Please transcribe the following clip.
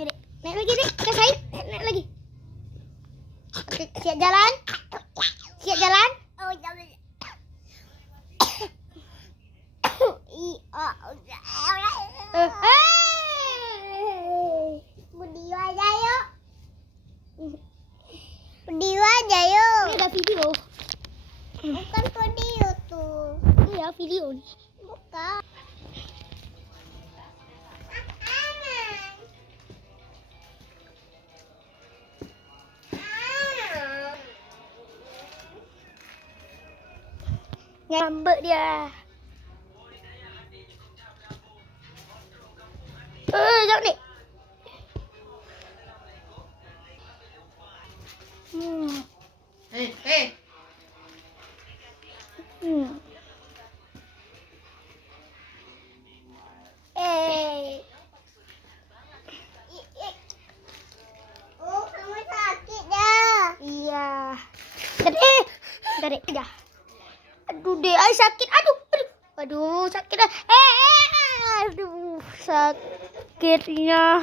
Ayo, Dek. Naik lagi, Dek. Kak Said, naik lagi. Oke, siap jalan? Siap jalan? Oh, jangan. Berdiri aja yuk. Berdiri aja yuk. Ini ada video. Bukan video tuh. Iya, video nih. Bukan. Ngambek dia. Jangan, Dek. Hei. Oh, kamu sakit dah. Iya. Dari aja. Aduh, Dek, ay sakit. Aduh, sakit dah. Aduh, sakitnya.